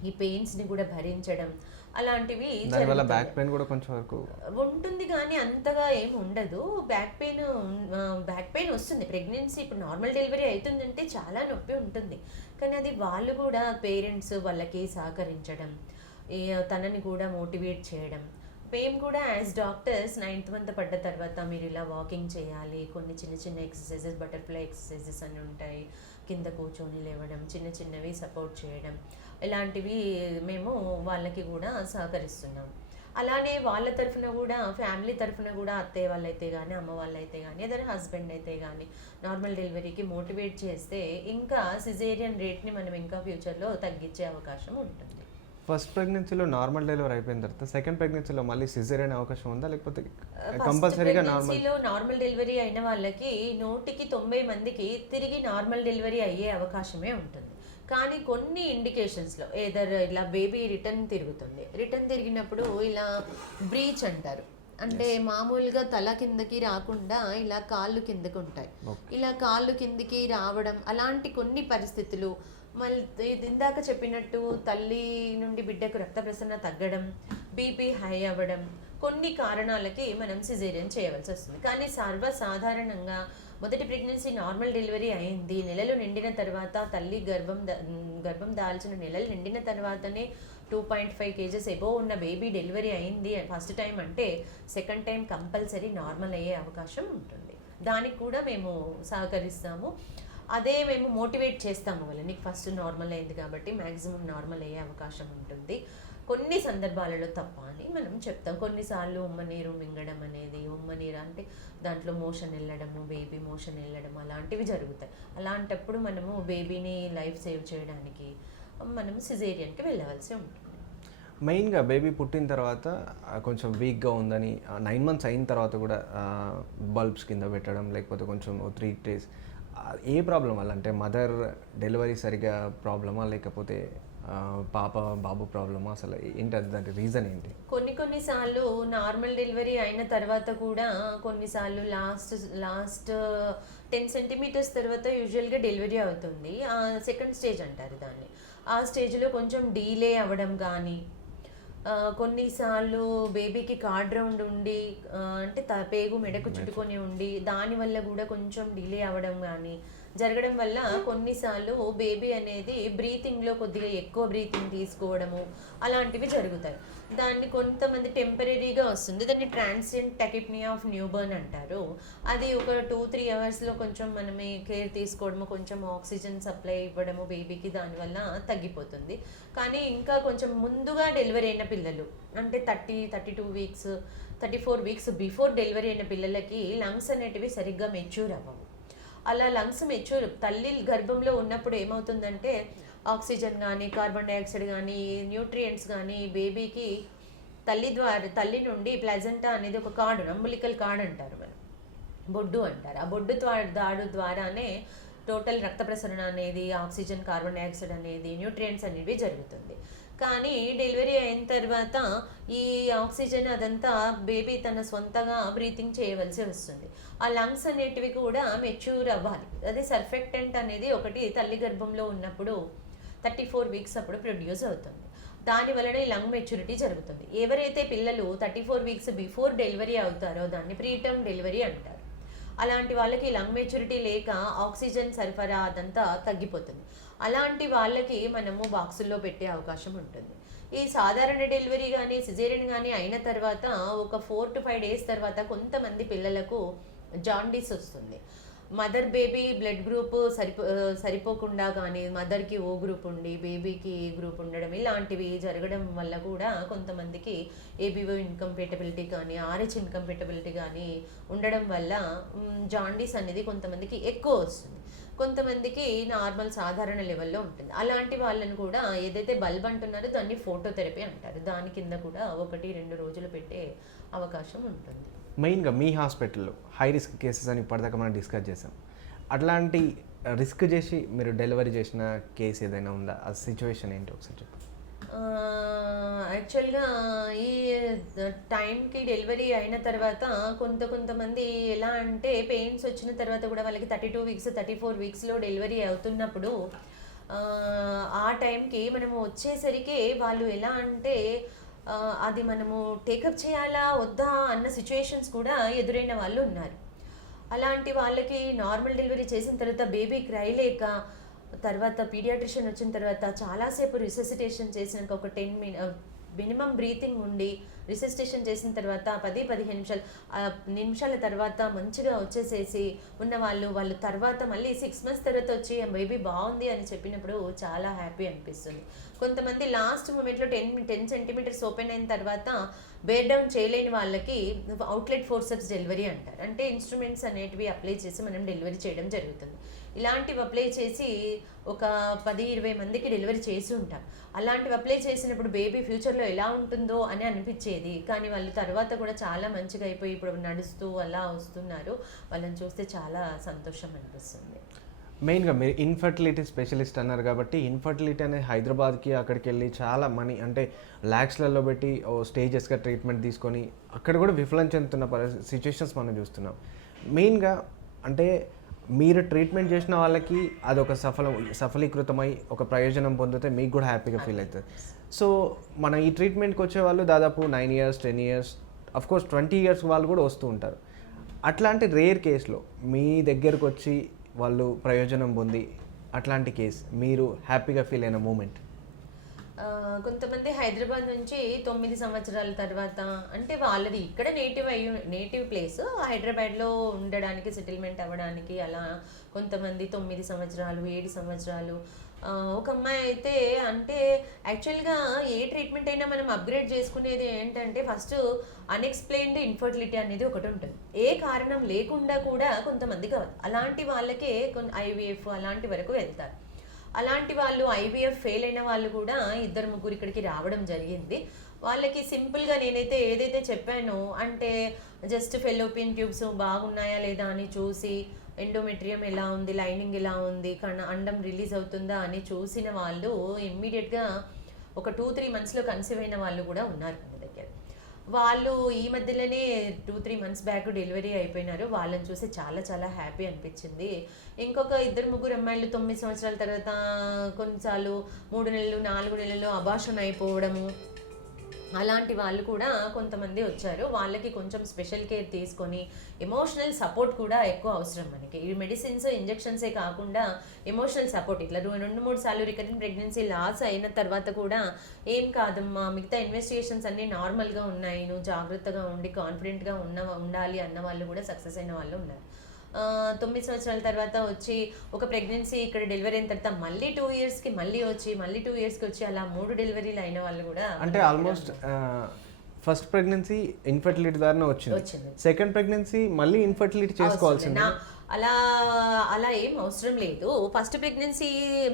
ఈ పెయిన్స్ని కూడా భరించడం, అలాంటివి బ్యాక్ పెయిన్ కూడా కొంచెం వరకు ఉంటుంది. కానీ అంతగా ఏమి ఉండదు. బ్యాక్ పెయిన్ వస్తుంది ప్రెగ్నెన్సీ. ఇప్పుడు నార్మల్ డెలివరీ అవుతుందంటే చాలా నొప్పి ఉంటుంది. కానీ అది వాళ్ళు కూడా పేరెంట్స్ వాళ్ళకి సహకరించడం, తనని కూడా మోటివేట్ చేయడం. మేము కూడా యాజ్ డాక్టర్స్ 9th month పడ్డ తర్వాత మీరు ఇలా వాకింగ్ చేయాలి, కొన్ని చిన్న చిన్న ఎక్సర్సైజెస్, బటర్ఫ్లై ఎక్సర్సైజెస్ అని ఉంటాయి, కింద కూర్చొని లేవడం, చిన్నవి సపోర్ట్ చేయడం, ఇలాంటివి మేము వాళ్ళకి కూడా సహకరిస్తున్నాం. అలానే వాళ్ళ తరఫున కూడా ఫ్యామిలీ తరఫున కూడా అత్తయ్య వాళ్ళైతే కానీ అమ్మ వాళ్ళైతే కానీ ఏదైనా హస్బెండ్ అయితే కానీ నార్మల్ డెలివరీకి మోటివేట్ చేస్తే ఇంకా సిజేరియన్ రేట్ని మనం ఇంకా ఫ్యూచర్లో తగ్గించే అవకాశం ఉంటుంది. ఫస్ట్ ప్రెగ్నెన్సీలో నార్మల్ డెలివరీ అయిపోయిన తర్వాత సెకండ్ ప్రెగ్నెన్సీలో మళ్ళీ సిజేరియన్ అవకాశం ఉందా, లేకపోతే కంపల్సరీగా నార్మల్ డెలివరీ అయిన వాళ్ళకి 100కి 90 మందికి తిరిగి నార్మల్ డెలివరీ అయ్యే అవకాశమే ఉంటుంది. కానీ కొన్ని ఇండికేషన్స్లో ఏదర్ ఇలా బేబీ రిటర్న్ తిరిగినప్పుడు ఇలా బ్రీచ్ అంటారు, అంటే మామూలుగా తల కిందకి రాకుండా ఇలా కాళ్ళు కిందకి ఉంటాయి, ఇలా కాళ్ళు కిందికి రావడం, అలాంటి కొన్ని పరిస్థితులు, మళ్ళీ ఇందాక చెప్పినట్టు తల్లి నుండి బిడ్డకు రక్త ప్రసరణ తగ్గడం, బీపీ హై అవ్వడం, కొన్ని కారణాలకి మనం సిజేరియన్ చేయవలసి వస్తుంది. కానీ సర్వసాధారణంగా మొదటి ప్రెగ్నెన్సీ నార్మల్ డెలివరీ అయింది, నెలలు నిండిన తర్వాత తల్లి గర్భం దాల్చిన నెలలు నిండిన తర్వాతనే 2.5 kgs ఎబోవ్ ఉన్న బేబీ డెలివరీ అయింది ఫస్ట్ టైం అంటే సెకండ్ టైం కంపల్సరీ నార్మల్ అయ్యే అవకాశం ఉంటుంది. దానికి కూడా మేము సహకరిస్తాము. అదే మేము మోటివేట్ చేస్తాము వాళ్ళని, నీకు ఫస్ట్ నార్మల్ అయింది కాబట్టి మ్యాక్సిమం నార్మల్ అయ్యే అవకాశం ఉంటుంది, కొన్ని సందర్భాలలో తప్ప అని మనం చెప్తాం. కొన్నిసార్లు ఉమ్మనీరు మింగడం అనేది, ఉమ్మనీరు అంటే దాంట్లో మోషన్ వెళ్ళడము, బేబీ మోషన్ వెళ్ళడం అలాంటివి జరుగుతాయి. అలాంటప్పుడు మనము బేబీని లైఫ్ సేవ్ చేయడానికి మనం సిజేరియన్కి వెళ్ళవలసి ఉంటుంది. మెయిన్గా బేబీ పుట్టిన తర్వాత కొంచెం వీక్గా ఉందని 9 months అయిన తర్వాత కూడా బల్బ్స్ కింద పెట్టడం, లేకపోతే కొంచెం 3 days ఏ ప్రాబ్లం వల్ల, అంటే మదర్ డెలివరీ సరిగా ప్రాబ్లమా, లేకపోతే పాప బాబు ప్రాబ్లమా, అసలు ఏంటి దాని రీజన్ ఏంటి? కొన్నిసార్లు నార్మల్ డెలివరీ అయిన తర్వాత కూడా కొన్నిసార్లు లాస్ట్ 10 centimeters తర్వాత యూజువల్గా డెలివరీ అవుతుంది. సెకండ్ స్టేజ్ అంటారు దాన్ని. ఆ స్టేజ్లో కొంచెం డీలే అవ్వడం కానీ, కొన్నిసార్లు బేబీకి కార్డ్ రౌండ్ ఉండి అంటే పేగు మెడకు చుట్టుకొని ఉండి దానివల్ల కూడా కొంచెం డిలే అవ్వడం కానీ జరగడం వల్ల కొన్నిసార్లు బేబీ అనేది బ్రీతింగ్లో కొద్దిగా ఎక్కువ బ్రీతింగ్ తీసుకోవడము అలాంటివి జరుగుతాయి. దాన్ని కొంతమంది టెంపరీగా వస్తుంది, దాన్ని ట్రాన్సియంట్ టెకిప్నియా ఆఫ్ న్యూబర్న్ అంటారు. అది ఒక 2-3 hours కొంచెం మనమే కేర్ తీసుకోవడము, కొంచెం ఆక్సిజన్ సప్లై ఇవ్వడము బేబీకి, దానివల్ల తగ్గిపోతుంది. కానీ ఇంకా కొంచెం ముందుగా డెలివరీ అయిన పిల్లలు అంటే 32 weeks 34 weeks బిఫోర్ డెలివరీ అయిన పిల్లలకి లంగ్స్ అనేటివి సరిగ్గా మెచ్యూర్ అవ్వవు. అలా లంగ్స్ మెచ్యూర్ తల్లి గర్భంలో ఉన్నప్పుడు ఏమవుతుందంటే ఆక్సిజన్ కానీ కార్బన్ డైఆక్సైడ్ కానీ న్యూట్రియంట్స్ కానీ బేబీకి తల్లి నుండి ప్లజెంటా అనేది ఒక కార్డు, అంబులికల్ కార్డ్ అంటారు, మనం బొడ్డు అంటారు. ఆ బొడ్డు దాడు ద్వారానే టోటల్ రక్త ప్రసరణ అనేది, ఆక్సిజన్ కార్బన్ డైఆక్సైడ్ అనేది, న్యూట్రియంట్స్ అనేవి జరుగుతుంది. కానీ డెలివరీ అయిన తర్వాత ఈ ఆక్సిజన్ అదంతా బేబీ తన సొంతగా బ్రీతింగ్ చేయవలసి వస్తుంది. ఆ లంగ్స్ అనేటివి కూడా మెచ్యూర్ అవ్వాలి. అదే సర్ఫెక్టెంట్ అనేది ఒకటి తల్లి గర్భంలో ఉన్నప్పుడు 34 weeks అప్పుడు ప్రొడ్యూస్ అవుతుంది. దాని వలన ఈ లంగ్ మెచ్యూరిటీ జరుగుతుంది. ఎవరైతే పిల్లలు 34 weeks బిఫోర్ డెలివరీ అవుతారో దాన్ని ప్రీటర్మ్ డెలివరీ అంటారు. అలాంటి వాళ్ళకి లంగ్ మెచ్యూరిటీ లేక ఆక్సిజన్ సరఫరా అదంతా తగ్గిపోతుంది. అలాంటి వాళ్ళకి మనము బాక్సుల్లో పెట్టే అవకాశం ఉంటుంది. ఈ సాధారణ డెలివరీ కానీ సిజేరియన్ కానీ అయిన తర్వాత ఒక 4 to 5 days తర్వాత కొంతమంది పిల్లలకు జాండీస్ వస్తుంది. మదర్ బేబీ బ్లడ్ గ్రూప్ సరిపోకుండా కానీ మదర్కి ఓ గ్రూప్ ఉండి బేబీకి ఏ గ్రూప్ ఉండడం ఇలాంటివి జరగడం వల్ల కూడా కొంతమందికి ఏబీఓ ఇన్కంపేటబిలిటీ కానీ ఆర్హెచ్ ఇన్కంపేటబిలిటీ కానీ ఉండడం వల్ల జాండీస్ అనేది కొంతమందికి ఎక్కువ వస్తుంది, కొంతమందికి నార్మల్ సాధారణ లెవెల్లో ఉంటుంది. అలాంటి వాళ్ళని కూడా ఏదైతే బల్బ్ అంటున్నారో దాన్ని ఫోటోథెరపీ అంటారు. దాని కింద కూడా 1-2 రోజులు పెట్టే అవకాశం ఉంటుంది. మెయిన్గా మీ హాస్పిటల్లో హై రిస్క్ కేసెస్ అని ఇప్పటిదాకా మనం డిస్కస్ చేసాం. అట్లాంటి రిస్క్ చేసి మీరు డెలివరీ చేసిన కేసు ఏదైనా ఉందా? ఆ సిచ్యువేషన్ ఏంటి ఒకసారి చెప్పండి. యాక్చువల్గా ఈ టైంకి డెలివరీ అయిన తర్వాత కొంతమంది ఎలా అంటే పెయిన్స్ వచ్చిన తర్వాత కూడా వాళ్ళకి 32 weeks 34 weeksలో డెలివరీ అవుతున్నప్పుడు ఆ టైంకి మనము వచ్చేసరికి వాళ్ళు ఎలా అంటే అది మనము టేకప్ చేయాలా వద్దా అన్న సిచ్యుయేషన్స్ కూడా ఎదురైన వాళ్ళు ఉన్నారు. అలాంటి వాళ్ళకి నార్మల్ డెలివరీ చేసిన తర్వాత బేబీ క్రై లేక తర్వాత పీడియాట్రిషియన్ వచ్చిన తర్వాత చాలాసేపు రిససిటేషన్ చేసినాక ఒక మినిమం బ్రీతింగ్ ఉండి రిసెసిటేషన్ చేసిన తర్వాత 10-15 నిమిషాల తర్వాత మంచిగా వచ్చేసేసి ఉన్న వాళ్ళు తర్వాత మళ్ళీ 6 months తర్వాత వచ్చి బేబీ బాగుంది అని చెప్పినప్పుడు చాలా హ్యాపీ అనిపిస్తుంది. కొంతమంది లాస్ట్ మూమెంట్లో 10 సెంటీమీటర్స్ ఓపెన్ అయిన తర్వాత బేర్ డౌన్ చేయలేని వాళ్ళకి అవుట్లెట్ ఫోర్సెప్స్ డెలివరీ అంటారు. అంటే ఇన్స్ట్రుమెంట్స్ అనేటివి అప్లై చేసి మనం డెలివరీ చేయడం జరుగుతుంది. ఇలాంటివి అప్లై చేసి ఒక 10-20 మందికి డెలివరీ చేసి ఉంటారు. అలాంటివి అప్లై చేసినప్పుడు బేబీ ఫ్యూచర్లో ఎలా ఉంటుందో అని అనిపించేది. కానీ వాళ్ళు తర్వాత కూడా చాలా మంచిగా అయిపోయి ఇప్పుడు నడుస్తూ అలా వస్తున్నారు. వాళ్ళని చూస్తే చాలా సంతోషం అనిపిస్తుంది. మెయిన్గా మీరు ఇన్ఫర్టిలిటీ స్పెషలిస్ట్ అన్నారు కాబట్టి ఇన్ఫర్టిలిటీ అనేది హైదరాబాద్కి అక్కడికి వెళ్ళి చాలా మనీ అంటే ల్యాక్స్లలో పెట్టి ఓ స్టేజెస్గా ట్రీట్మెంట్ తీసుకొని అక్కడ కూడా విఫలం చెందుతున్న సిచ్యుయేషన్స్ మనం చూస్తున్నాం. మెయిన్గా అంటే మీరు ట్రీట్మెంట్ చేసిన వాళ్ళకి అదొక సఫలీకృతమై ఒక ప్రయోజనం పొందితే మీకు కూడా హ్యాపీగా ఫీల్ అవుతుంది. సో మన ఈ ట్రీట్మెంట్కి వచ్చే వాళ్ళు దాదాపు 9 years 10 years అఫ్కోర్స్ 20 years వాళ్ళు కూడా వస్తూ ఉంటారు. అట్లాంటి రేర్ కేసులో మీ దగ్గరకు వచ్చి వాళ్ళు ప్రయోజనం పొంది అట్లాంటి కేసు మీరు హ్యాపీగా ఫీల్ అయిన మూమెంట్? కొంతమంది హైదరాబాద్ నుంచి 9 సంవత్సరాల తర్వాత అంటే వాళ్ళది ఇక్కడ నేటివ్ ప్లేస్ హైదరాబాద్లో ఉండడానికి సెటిల్మెంట్ అవ్వడానికి అలా కొంతమంది 9 సంవత్సరాలు 7 సంవత్సరాలు. ఒక అమ్మాయి అయితే అంటే యాక్చువల్గా ఏ ట్రీట్మెంట్ అయినా మనం అప్గ్రేడ్ చేసుకునేది ఏంటంటే ఫస్ట్ అన్ఎక్స్ప్లెయిన్డ్ ఇన్ఫర్టిలిటీ అనేది ఒకటి ఉంటుంది. ఏ కారణం లేకుండా కూడా కొంతమంది కావాలి. అలాంటి వాళ్ళకే IVF అలాంటి వరకు వెళ్తారు. అలాంటి వాళ్ళు IVF ఫెయిల్ అయిన వాళ్ళు కూడా 2-3 ఇక్కడికి రావడం జరిగింది. వాళ్ళకి సింపుల్గా నేనైతే ఏదైతే చెప్పానో అంటే జస్ట్ ఫెలోపియన్ ట్యూబ్స్ బాగున్నాయా లేదా అని చూసి, ఎండోమెట్రియం ఎలా ఉంది, లైనింగ్ ఎలా ఉంది, అండం రిలీజ్ అవుతుందా అని చూసిన వాళ్ళు ఇమ్మీడియట్గా ఒక 2-3 monthsలో కన్సీవ్ అయిన వాళ్ళు కూడా ఉన్నారు మన దగ్గర. వాళ్ళు ఈ మధ్యలోనే 2-3 months బ్యాక్ డెలివరీ అయిపోయినారు. వాళ్ళని చూసి చాలా చాలా హ్యాపీ అనిపించింది. ఇంకొక 2-3 అమ్మాయిలు 9 సంవత్సరాల తర్వాత కొన్నిసార్లు 3 నెలలు 4 నెలలు అబార్షన్ అయిపోవడము అలాంటి వాళ్ళు కూడా కొంతమంది వచ్చారు. వాళ్ళకి కొంచెం స్పెషల్ కేర్ తీసుకొని ఎమోషనల్ సపోర్ట్ కూడా ఎక్కువ అవసరం మనకి. ఈ మెడిసిన్స్ ఇంజెక్షన్సే కాకుండా ఎమోషనల్ సపోర్ట్ ఇట్లా 2-3 సార్లు రికరెంట్ ప్రెగ్నెన్సీ లాస్ అయిన తర్వాత కూడా ఏం కాదమ్మా మిగతా ఇన్వెస్టిగేషన్స్ అన్నీ నార్మల్గా ఉన్నాయి, నువ్వు జాగ్రత్తగా ఉండి కాన్ఫిడెంట్గా ఉండాలి అన్న వాళ్ళు కూడా సక్సెస్ అయిన వాళ్ళు ఉన్నారు. 9 సంవత్సరాల తర్వాత వచ్చి ఒక ప్రెగ్నెన్సీ ఇక్కడ డెలివరీ అయిన తర్వాత మళ్ళీ 2 yearsకి మళ్ళీ 2 yearsకి వచ్చి అలా 3 డెలివరీలు అయిన వాళ్ళు కూడా అంటే ఆల్మోస్ట్ ఫస్ట్ ప్రెగ్నెన్సీ ఇన్ఫర్టిలిటీ ద్వారానే వచ్చింది. సెకండ్ ప్రెగ్నెన్సీ మళ్ళీ ఇన్ఫర్టిలిటీ చేసుకోవాల్సింది. అలా ఏం అవసరం లేదు. ఫస్ట్ ప్రెగ్నెన్సీ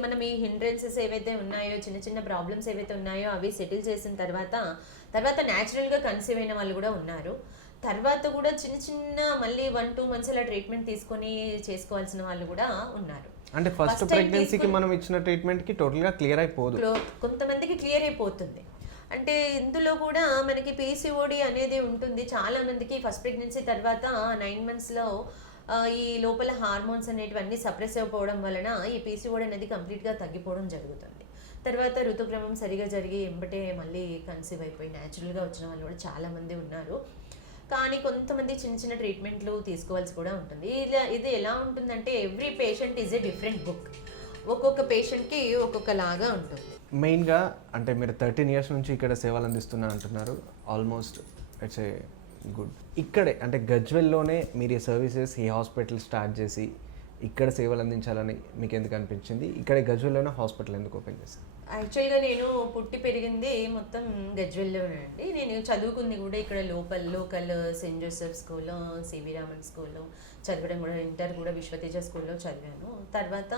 మనం ఈ హిండ్రెన్సెస్ ఏవైతే ఉన్నాయో చిన్న చిన్న ప్రాబ్లమ్స్ ఏవైతే ఉన్నాయో అవి సెటిల్ చేసిన తర్వాత న్యాచురల్గా కన్సీవ్ అయిన వాళ్ళు కూడా ఉన్నారు. తర్వాత కూడా చిన్న మళ్ళీ 1-2 months అలా ట్రీట్మెంట్ తీసుకొని చేసుకోవాల్సిన వాళ్ళు కూడా ఉన్నారు. అంటే ఫస్ట్ ప్రెగ్నెన్సీకి మనం ఇచ్చిన ట్రీట్మెంట్కి టోటల్గా క్లియర్ అయిపోదు, కొంతమందికి క్లియర్ అయిపోతుంది. అంటే ఇందులో కూడా మనకి PCOD అనేది ఉంటుంది. చాలా మందికి ఫస్ట్ ప్రెగ్నెన్సీ తర్వాత 9 monthsలో ఈ లోపల హార్మోన్స్ అనేటివన్నీ సప్రెస్ అయిపోవడం వలన ఈ PCOD అనేది కంప్లీట్గా తగ్గిపోవడం జరుగుతుంది. తర్వాత ఋతుక్రమం సరిగా జరిగి ఎంబటే మళ్ళీ కన్సీవ్ అయిపోయి న్యాచురల్గా వచ్చిన వాళ్ళు కూడా చాలామంది ఉన్నారు. కానీ కొంతమంది చిన్న ట్రీట్మెంట్లు తీసుకోవాల్సి కూడా ఉంటుంది. ఇది ఎలా ఉంటుందంటే every patient is a different book. ఒక్కొక్క పేషెంట్కి ఒక్కొక్కలాగా ఉంటుంది. మెయిన్గా అంటే మీరు 13 years నుంచి ఇక్కడ సేవలు అందిస్తున్నా అంటున్నారు. Almost it's a good. ఇక్కడే అంటే గజ్వెల్లోనే మీరు ఈ సర్వీసెస్ ఈ హాస్పిటల్ స్టార్ట్ చేసి ఇక్కడ సేవలు అందించాలని మీకు ఎందుకు అనిపించింది? ఇక్కడే గజ్వెల్లోనే హాస్పిటల్ ఎందుకు ఓపెన్ చేశారు? యాక్చువల్గా నేను పుట్టి పెరిగింది మొత్తం గజ్వెల్లోనే అండి. నేను చదువుకుంది కూడా ఇక్కడ లోకల్ సెయింట్ జోసెఫ్ స్కూల్లో, సివి రామన్ స్కూల్లో చదవడం కూడా, ఇంటర్ కూడా విశ్వతేజ స్కూల్లో చదివాను. తర్వాత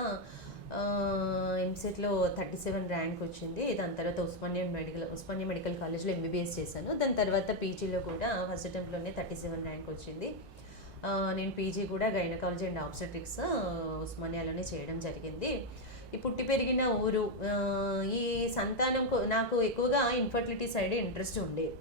ఎంసెట్లో 37 ర్యాంక్ వచ్చింది. దాని తర్వాత ఉస్మానియా మెడికల్ కాలేజ్లో MBBS చేశాను. దాని తర్వాత పీజీలో కూడా ఫస్ట్ అటెంప్ట్లోనే 37 ర్యాంక్ వచ్చింది. నేను పీజీ కూడా గైనకాలజీ అండ్ ఆబ్స్టెట్రిక్స్ ఉస్మానియాలోనే చేయడం జరిగింది. ఈ పుట్టి పెరిగిన ఊరు, ఈ సంతానం నాకు ఎక్కువగా ఇన్ఫర్టిలిటీ సైడ్ ఇంట్రెస్ట్ ఉండేది.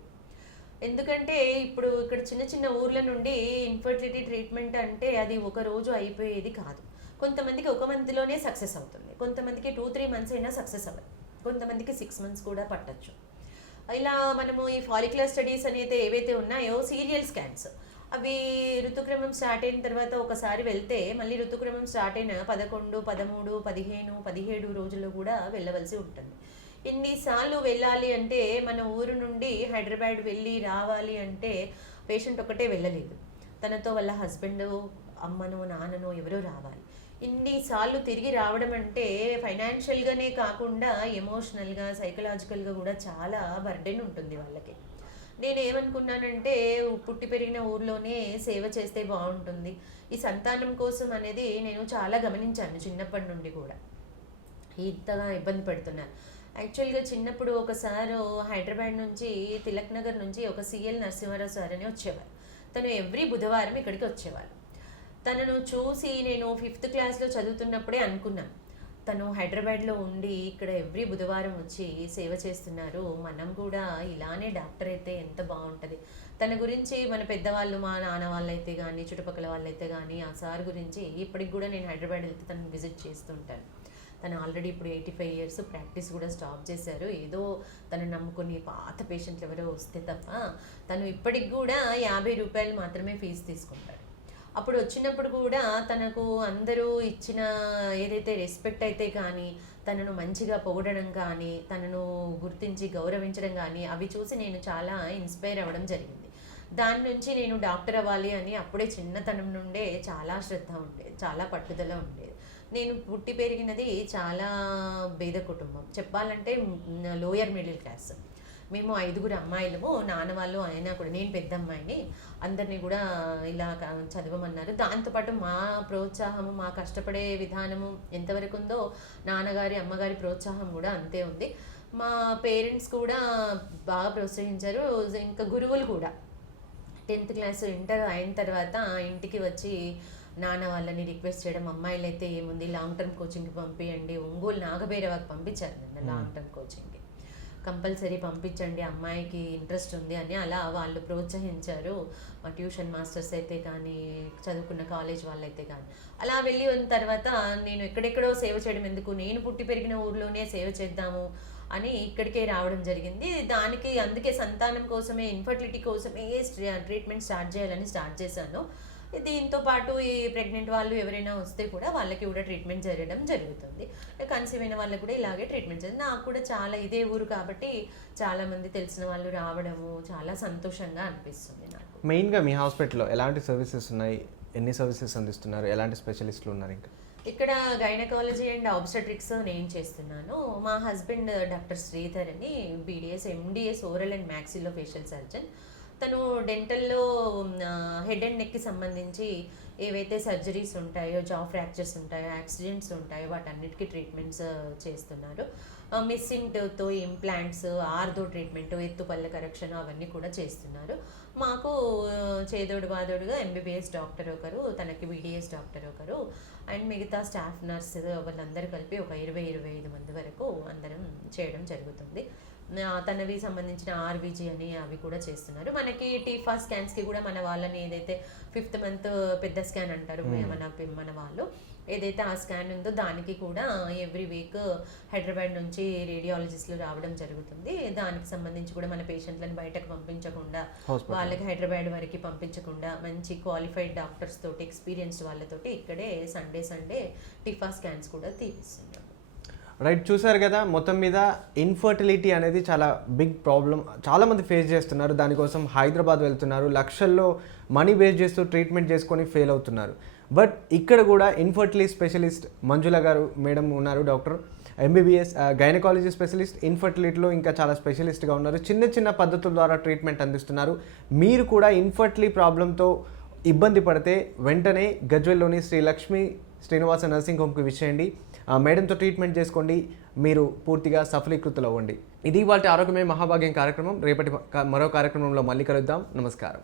ఎందుకంటే ఇప్పుడు ఇక్కడ చిన్న ఊర్ల నుండి ఇన్ఫర్టిలిటీ ట్రీట్మెంట్ అంటే అది ఒక రోజు అయిపోయేది కాదు. కొంతమందికి 1 monthలోనే సక్సెస్ అవుతుంది, కొంతమందికి 2-3 months అయినా సక్సెస్ అవ్వదు, కొంతమందికి 6 months కూడా పట్టచ్చు. ఇలా మనము ఈ ఫాలిక్యులర్ స్టడీస్ అనేది ఏవైతే ఉన్నాయో సీరియల్ స్కాన్స్ అవి ఋతుక్రమం స్టార్ట్ అయిన తర్వాత ఒకసారి వెళ్తే మళ్ళీ ఋతుక్రమం స్టార్ట్ అయిన 11, 13, 15, 17 రోజుల్లో కూడా వెళ్ళవలసి ఉంటుంది. ఇన్నిసార్లు వెళ్ళాలి అంటే మన ఊరు నుండి హైదరాబాద్ వెళ్ళి రావాలి అంటే పేషెంట్ ఒకటే వెళ్ళలేదు, తనతో వాళ్ళ హస్బెండ్, అమ్మనో నాన్ననో ఎవరో రావాలి. ఇన్నిసార్లు తిరిగి రావడం అంటే ఫైనాన్షియల్గానే కాకుండా ఎమోషనల్గా, సైకలాజికల్గా కూడా చాలా బర్డెన్ ఉంటుంది వాళ్ళకి. నేను ఏమనుకున్నానంటే పుట్టి పెరిగిన ఊర్లోనే సేవ చేస్తే బాగుంటుంది. ఈ సంతానం కోసం అనేది నేను చాలా గమనించాను చిన్నప్పటి నుండి కూడా, ఇంతగా ఇబ్బంది పడుతున్నారు. యాక్చువల్గా చిన్నప్పుడు ఒకసారి హైదరాబాద్ నుంచి, తిలక్ నగర్ నుంచి ఒక సిఎల్ నరసింహారావు సార్ అని వచ్చేవారు. తను ఎవ్రీ బుధవారం ఇక్కడికి వచ్చేవారు. తనను చూసి నేను 5th క్లాస్లో చదువుతున్నప్పుడే అనుకున్నాను, తను హైదరాబాద్లో ఉండి ఇక్కడ ఎవ్రీ బుధవారం వచ్చి సేవ చేస్తున్నారు, మనం కూడా ఇలానే డాక్టర్ అయితే ఎంత బాగుంటుంది. తన గురించి మన పెద్దవాళ్ళు, మా నాన్న వాళ్ళైతే కానీ, చుట్టుపక్కల వాళ్ళైతే కానీ ఆ సార్ గురించి ఇప్పటికి కూడా నేను హైదరాబాద్ వెళ్తే తనని విజిట్ చేస్తుంటాను. తను ఆల్రెడీ ఇప్పుడు 85 years, ప్రాక్టీస్ కూడా స్టాప్ చేశారు. ఏదో తను నమ్ముకుని పాత పేషెంట్లు ఎవరో వస్తే తప్ప తను ఇప్పటికి కూడా 50 రూపాయలు మాత్రమే ఫీజు తీసుకుంటాడు. అప్పుడు వచ్చినప్పుడు కూడా తనకు అందరూ ఇచ్చిన ఏదైతే రెస్పెక్ట్ అయితే కానీ, తనను మంచిగా పొగడడం కానీ, తనను గుర్తించి గౌరవించడం కానీ అవి చూసి నేను చాలా ఇన్స్పైర్ అవ్వడం జరిగింది. దాని నుంచి నేను డాక్టర్ అవ్వాలి అని అప్పుడే చిన్నతనం నుండే చాలా శ్రద్ధ ఉండేది, చాలా పట్టుదల ఉండేది. నేను పుట్టి పెరిగినది చాలా పేద కుటుంబం, చెప్పాలంటే లోయర్ మిడిల్ క్లాస్. మేము 5 అమ్మాయిలము, నాన్న వాళ్ళు అయినా కూడా నేను పెద్ద అమ్మాయిని, అందరినీ కూడా ఇలా చదవమన్నారు. దాంతోపాటు మా ప్రోత్సాహము, మా కష్టపడే విధానము ఎంతవరకు ఉందో నాన్నగారి అమ్మగారి ప్రోత్సాహం కూడా అంతే ఉంది. మా పేరెంట్స్ కూడా బాగా ప్రోత్సహించారు. ఇంకా గురువులు కూడా 10th క్లాస్ ఇంటర్ అయిన తర్వాత ఇంటికి వచ్చి నాన్న వాళ్ళని రిక్వెస్ట్ చేయడం, అమ్మాయిలు అయితే ఏముంది లాంగ్ టర్మ్ కోచింగ్కి పంపించండి, ఒంగోలు నాగభైరవకి పంపించారు నన్ను లాంగ్ టర్మ్ కోచింగ్కి, కంపల్సరీ పంపించండి, అమ్మాయికి ఇంట్రెస్ట్ ఉంది అని అలా వాళ్ళు ప్రోత్సహించారు. మా ట్యూషన్ మాస్టర్స్ అయితే కానీ, చదువుకున్న కాలేజ్ వాళ్ళైతే కానీ. అలా వెళ్ళి ఉన్న తర్వాత నేను ఎక్కడెక్కడో సేవ చేయడం ఎందుకు, నేను పుట్టి పెరిగిన ఊర్లోనే సేవ చేద్దాము అని ఇక్కడికే రావడం జరిగింది. దానికి అందుకే సంతానం కోసమే, ఇన్ఫర్టిలిటీ కోసమే ట్రీట్మెంట్ స్టార్ట్ చేయాలని స్టార్ట్ చేశాను. దీంతో పాటు ఈ ప్రెగ్నెంట్ వాళ్ళు ఎవరైనా వస్తే కూడా వాళ్ళకి కూడా ట్రీట్మెంట్ జరగడం జరుగుతుంది. కన్సీవ్ అయిన వాళ్ళకి కూడా ఇలాగే ట్రీట్మెంట్ జరుగుతుంది. నాకు కూడా చాలా ఇదే ఊరు కాబట్టి చాలామంది తెలిసిన వాళ్ళు రావడము చాలా సంతోషంగా అనిపిస్తుంది నాకు. మెయిన్గా మీ హాస్పిటల్లో ఎలాంటి సర్వీసెస్ ఉన్నాయి, ఎన్ని సర్వీసెస్ అందిస్తున్నారు, ఎలాంటి స్పెషలిస్టులు ఉన్నారు? ఇంకా ఇక్కడ గైనకాలజీ అండ్ ఆబ్స్టెట్రిక్స్ నేను చేస్తున్నాను. మా హస్బెండ్ డాక్టర్ శ్రీధర్ అని BDS, MDS, oral and maxillo facial surgeon. తను డెంటల్లో హెడ్ అండ్ నెక్కి సంబంధించి ఏవైతే సర్జరీస్ ఉంటాయో, జా ఫ్రాక్చర్స్ ఉంటాయో, యాక్సిడెంట్స్ ఉంటాయో వాటన్నిటికీ ట్రీట్మెంట్స్ చేస్తున్నారు. మిస్సింగ్ తో ఇంప్లాంట్స్, ఆర్థో ట్రీట్మెంట్, ఎత్తుపల్ల కరెక్షన్ అవన్నీ కూడా చేస్తున్నారు. మాకు చేదోడు బాదోడుగా ఎంబీబీఎస్ డాక్టర్ ఒకరు, తనకి బీడిఎస్ డాక్టర్ ఒకరు అండ్ మిగతా స్టాఫ్ నర్స్ వాళ్ళందరూ కలిపి ఒక 20-25 మంది వరకు అందరం చేయడం జరుగుతుంది. తనవి సంబంధించిన ఆర్బీజీ అని అవి కూడా చేస్తున్నారు. మనకి టీఫా స్కాన్స్కి కూడా మన వాళ్ళని ఏదైతే 5th month పెద్ద స్కాన్ అంటారు మన వాళ్ళు, ఏదైతే ఆ స్కాన్ ఉందో దానికి కూడా ఎవ్రీ వీక్ హైదరాబాద్ నుంచి రేడియాలజిస్టులు రావడం జరుగుతుంది. దానికి సంబంధించి కూడా మన పేషెంట్లను బయటకు పంపించకుండా, వాళ్ళకి హైదరాబాద్ వరకు పంపించకుండా మంచి క్వాలిఫైడ్ డాక్టర్స్ తోటి, ఎక్స్పీరియన్స్డ్ వాళ్ళతోటి ఇక్కడే సండే టిఫా స్కాన్స్ కూడా తీపిస్తున్నాం. రైట్, చూసారు కదా, మొత్తం మీద ఇన్ఫర్టిలిటీ అనేది చాలా బిగ్ ప్రాబ్లం, చాలామంది ఫేస్ చేస్తున్నారు. దానికోసం హైదరాబాద్ వెళ్తున్నారు, లక్షల్లో మనీ వేస్ట్ చేస్తూ ట్రీట్మెంట్ చేసుకొని ఫెయిల్ అవుతున్నారు. బట్ ఇక్కడ కూడా ఇన్ఫర్టిలిటీ స్పెషలిస్ట్ మంజుల గారు మేడం ఉన్నారు, డాక్టర్ ఎంబీబీఎస్ గైనకాలజీ స్పెషలిస్ట్, ఇన్ఫర్టిలిటీలో ఇంకా చాలా స్పెషలిస్ట్గా ఉన్నారు. చిన్న పద్ధతుల ద్వారా ట్రీట్మెంట్ అందిస్తున్నారు. మీరు కూడా ఇన్ఫర్టిలిటీ ప్రాబ్లంతో ఇబ్బంది పడితే వెంటనే గజ్వెల్లోని శ్రీ లక్ష్మీ శ్రీనివాస నర్సింగ్ హోమ్కి విచ్చేయండి, మేడంతో ట్రీట్మెంట్ చేసుకోండి, మీరు పూర్తిగా సఫలీకృతులు అవ్వండి. ఇది ఇవాళ ఆరోగ్యమే మహాభాగ్యం కార్యక్రమం. రేపటి మరో కార్యక్రమంలో మళ్ళీ కలుద్దాం. నమస్కారం.